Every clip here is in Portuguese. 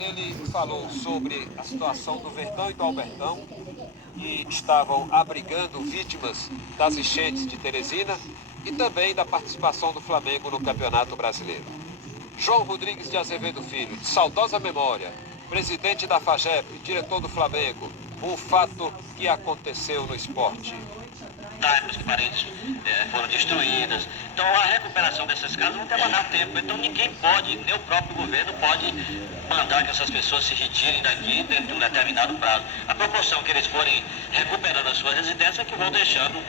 Ele falou sobre a situação do Verdão e do Albertão, que estavam abrigando vítimas das enchentes de Teresina e também da participação do Flamengo no Campeonato Brasileiro. João Rodrigues de Azevedo Filho, de saudosa memória, presidente da FAGEP, diretor do Flamengo, um fato que aconteceu no esporte. As paredes foram destruídas. Então a recuperação dessas casas não demanda tempo. Então ninguém pode, nem o próprio governo pode mandar que essas pessoas se retirem daqui dentro de um determinado prazo. A proporção que eles forem recuperando as suas residências é que vão deixando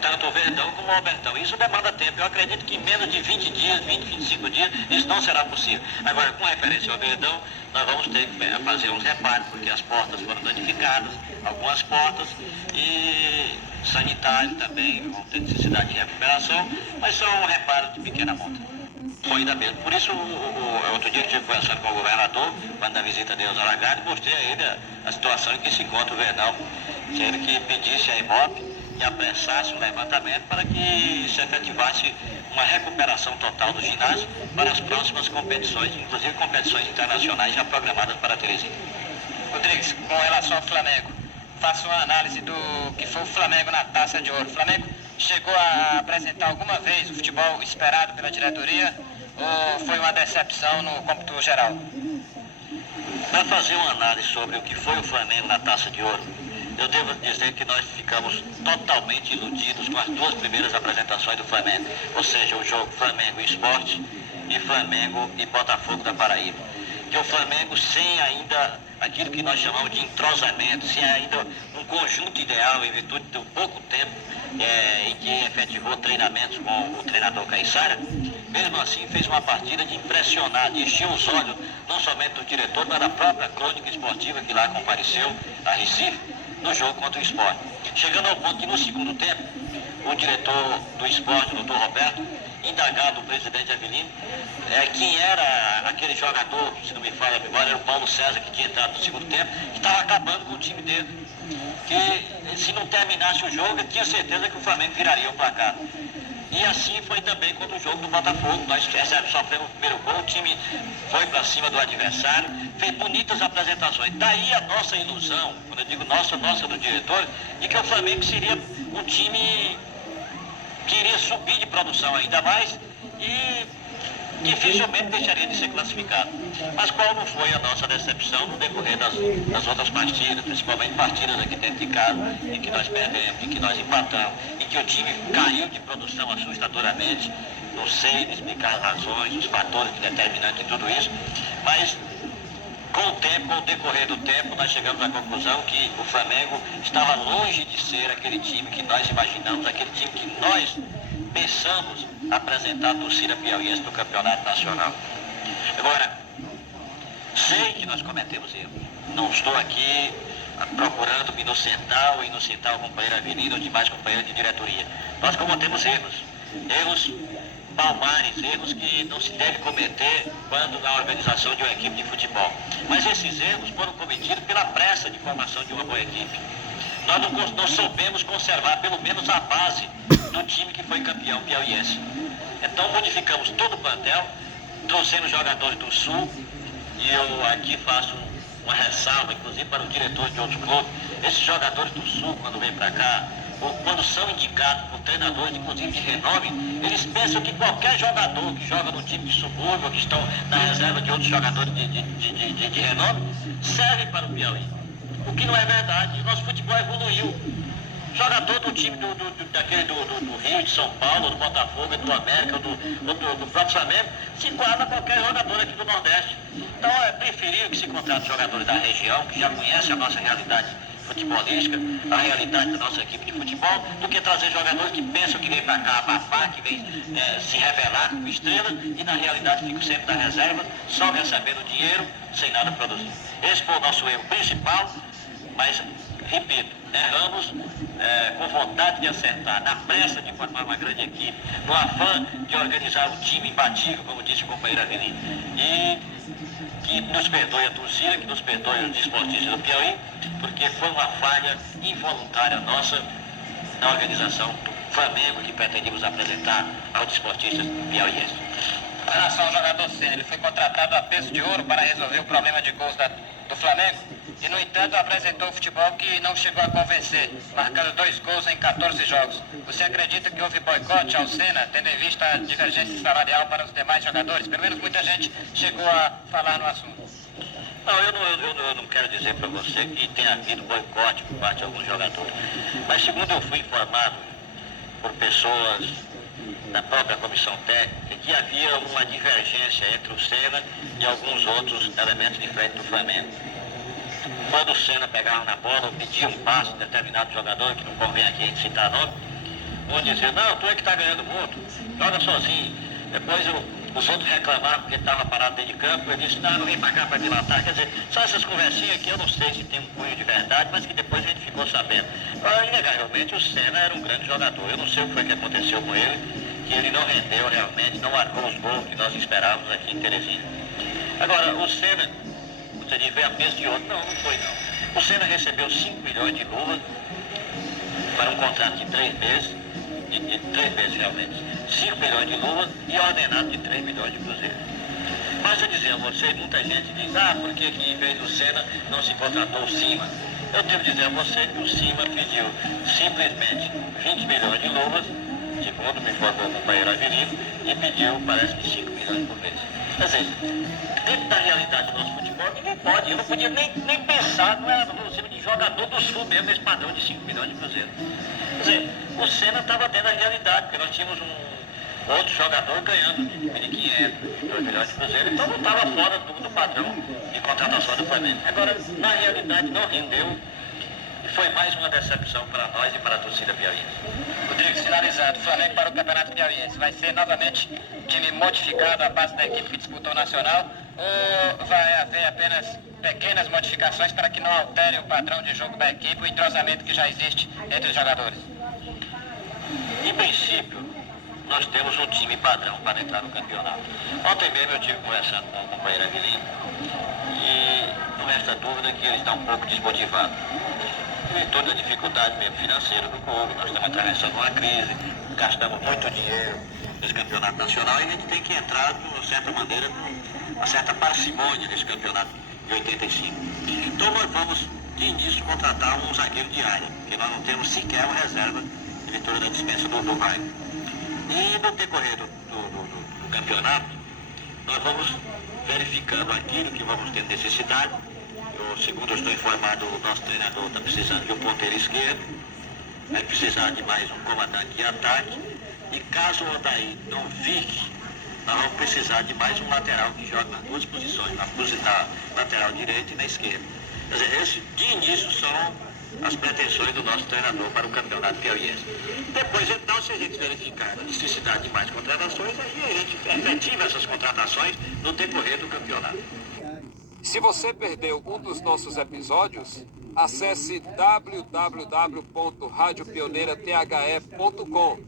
tanto o Verdão como o Albertão. Isso demanda tempo. Eu acredito que em menos de 20 dias, 20, 25 dias, isso não será possível. Agora, com referência ao Verdão, nós vamos ter que fazer uns reparos, porque as portas foram danificadas, algumas portas, e sanitário também, vão ter necessidade de recuperação, mas são reparos de pequena monta. Ainda mesmo. Por isso, outro dia que estive conversando com o governador, quando a visita dele aos Alagados, mostrei a ele a situação em que se encontra o Verdão. Sendo que pedisse a Ibope que apressasse o levantamento para que se efetivasse uma recuperação total do ginásio para as próximas competições, inclusive competições internacionais já programadas para Teresina. Rodrigues, com relação ao Flamengo, faça uma análise do que foi o Flamengo na Taça de Ouro. O Flamengo chegou a apresentar alguma vez o futebol esperado pela diretoria ou foi uma decepção no cômputo geral? Para fazer uma análise sobre o que foi o Flamengo na Taça de Ouro, eu devo dizer que nós ficamos totalmente iludidos com as duas primeiras apresentações do Flamengo, ou seja, o jogo Flamengo e Sport e Flamengo e Botafogo da Paraíba. Que o Flamengo, sem ainda aquilo que nós chamamos de entrosamento, sem ainda um conjunto ideal em virtude do pouco tempo em que efetivou treinamentos com o treinador Caiçara, mesmo assim fez uma partida de impressionar, de encher os olhos não somente do diretor, mas da própria crônica esportiva que lá compareceu a Recife no jogo contra o Sport. Chegando ao ponto que no segundo tempo, o diretor do Sport, o doutor Roberto, indagado o presidente Avelino, quem era aquele jogador, que se não me falha a memória, era o Paulo César, que tinha entrado no segundo tempo, que estava acabando com o time dele. Que se não terminasse o jogo, eu tinha certeza que o Flamengo viraria o placar. E assim foi também contra o jogo do Botafogo. Nós sofremos o primeiro gol, o time foi para cima do adversário, fez bonitas apresentações. Daí a nossa ilusão, quando eu digo nossa do diretor, de que o Flamengo seria um time que iria subir de produção ainda mais e dificilmente deixaria de ser classificado. Mas qual não foi a nossa decepção no decorrer das outras partidas, principalmente partidas aqui dentro de casa, em que nós perdemos, em que nós empatamos, em que o time caiu de produção assustadoramente. Não sei explicar as razões, os fatores determinantes de tudo isso, mas com o tempo, com o decorrer do tempo, nós chegamos à conclusão que o Flamengo estava longe de ser aquele time que nós imaginamos, aquele time que nós pensamos apresentar a torcida piauiense no campeonato nacional. Agora, sei que nós cometemos erros. Não estou aqui procurando me inocentar ou inocentar o companheiro Avelino ou demais companheiros de diretoria. Nós cometemos erros. Erros palmares, erros que não se deve cometer quando na organização de uma equipe de futebol. Mas esses erros foram cometidos pela pressa de formação de uma boa equipe. Nós não soubemos conservar pelo menos a base do time que foi campeão piauiense. Então modificamos todo o plantel, trouxemos jogadores do Sul, e eu aqui faço uma ressalva, inclusive para os diretores de outros clubes. Esses jogadores do Sul, quando vêm para cá, ou quando são indicados por treinadores, inclusive de renome, eles pensam que qualquer jogador que joga no time de subúrbio, que estão na reserva de outros jogadores de renome, serve para o Piauí. O que não é verdade. Nosso futebol evoluiu. Jogador do time do Rio, de São Paulo, do Botafogo, do América, do próprio Flamengo, se enquadra qualquer jogador aqui do Nordeste. Então é preferível que se contrate jogadores da região, que já conhecem a nossa realidade futebolística, a realidade da nossa equipe de futebol, do que trazer jogadores que pensam que vem para cá abafar, que vem se revelar como estrela e na realidade ficam sempre na reserva, só recebendo dinheiro, sem nada produzir. Esse foi o nosso erro principal, mas, repito, erramos com vontade de acertar, na pressa de formar uma grande equipe, no afã de organizar um time imbatível, como disse o companheiro Avelino. E que nos perdoe a torcida, que nos perdoe os desportistas do Piauí, porque foi uma falha involuntária nossa na organização do Flamengo que pretendíamos apresentar aos desportistas piauienses. Em relação ao jogador Senna, ele foi contratado a peso de ouro para resolver o problema de gols do Flamengo e, no entanto, apresentou futebol que não chegou a convencer, marcando 2 gols em 14 jogos. Você acredita que houve boicote ao Senna, tendo em vista a divergência salarial para os demais jogadores? Pelo menos muita gente chegou a falar no assunto. Não, eu não quero dizer para você que tenha havido boicote por parte de alguns jogadores. Mas segundo eu fui informado por pessoas da própria comissão técnica, que havia uma divergência entre o Senna e alguns outros elementos de frente do Flamengo. Quando o Senna pegava na bola, ou pedia um passe de determinado jogador, que não convém aqui a gente citar nome, um dizia, não, tu é que está ganhando muito, joga sozinho. Depois os outros reclamavam porque estava parado dentro de campo, ele disse, não vem para cá para dilatar. Quer dizer, são essas conversinhas que eu não sei se tem um cunho de verdade, mas que depois a gente ficou sabendo. Agora, inegavelmente, o Senna era um grande jogador. Eu não sei o que foi que aconteceu com ele, que ele não rendeu realmente, não marcou os gols que nós esperávamos aqui em Teresina. Agora, o Senna, você diz, veio a peso de ouro. Não, não foi não. O Senna recebeu 5 milhões de luvas para um contrato de 3 meses, de 3 meses realmente. 5 milhões de luvas e ordenado de 3 milhões de cruzeiros. Basta dizer a vocês, muita gente diz, por que em vez do Senna não se contratou o Cima? Eu devo dizer a você que o Cima pediu simplesmente 20 milhões de luvas, segundo me informou o companheiro Avelino, e pediu, parece que 5 milhões por mês. Quer dizer, dentro da realidade do nosso futebol, ninguém pode. Eu não podia nem pensar, não era no de jogador do Sul mesmo, esse padrão de 5 milhões de cruzeiro. Quer dizer, o Senna estava dentro da realidade, porque nós tínhamos outro jogador ganhando de 1.500, 2 milhões de cruzeiro, então não estava fora do padrão de contratação do Flamengo. Agora, na realidade, não rendeu e foi mais uma decepção para nós e para a torcida piauiense. Rodrigues, finalizando, o Flamengo para o Campeonato Piauiense vai ser novamente time modificado à base da equipe que disputou o Nacional ou vai haver apenas pequenas modificações para que não altere o padrão de jogo da equipe, o entrosamento que já existe entre os jogadores? Em princípio, nós temos um time padrão para entrar no campeonato. Ontem mesmo eu estive conversando com o companheiro Avelino e não resta dúvida que ele está um pouco desmotivado. Em toda a dificuldade mesmo financeira do clube, nós estamos atravessando uma crise, gastamos muito dinheiro nesse campeonato nacional e a gente tem que entrar, de certa maneira, com uma certa parcimônia nesse campeonato de 85. Então nós vamos, de início, contratar um zagueiro de área, porque nós não temos sequer uma reserva de vitória da dispensa do bairro. E no decorrer do campeonato, nós vamos verificando aquilo que vamos ter necessidade. Segundo eu estou informado, o nosso treinador está precisando de um ponteiro esquerdo, vai precisar de mais um comandante de ataque, e caso o Odair não fique, nós vamos precisar de mais um lateral que jogue nas duas posições, na lateral direita e na esquerda. Quer dizer, esse de início são as pretensões do nosso treinador para o campeonato piauiense. Depois, então, se a gente verificar a necessidade de mais contratações, aí a gente efetiva essas contratações no decorrer do campeonato. Se você perdeu um dos nossos episódios, acesse www.radiopioneirathe.com.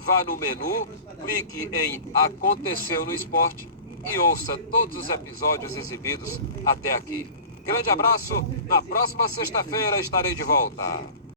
Vá no menu, clique em Aconteceu no Esporte e ouça todos os episódios exibidos até aqui. Grande abraço, na próxima sexta-feira estarei de volta.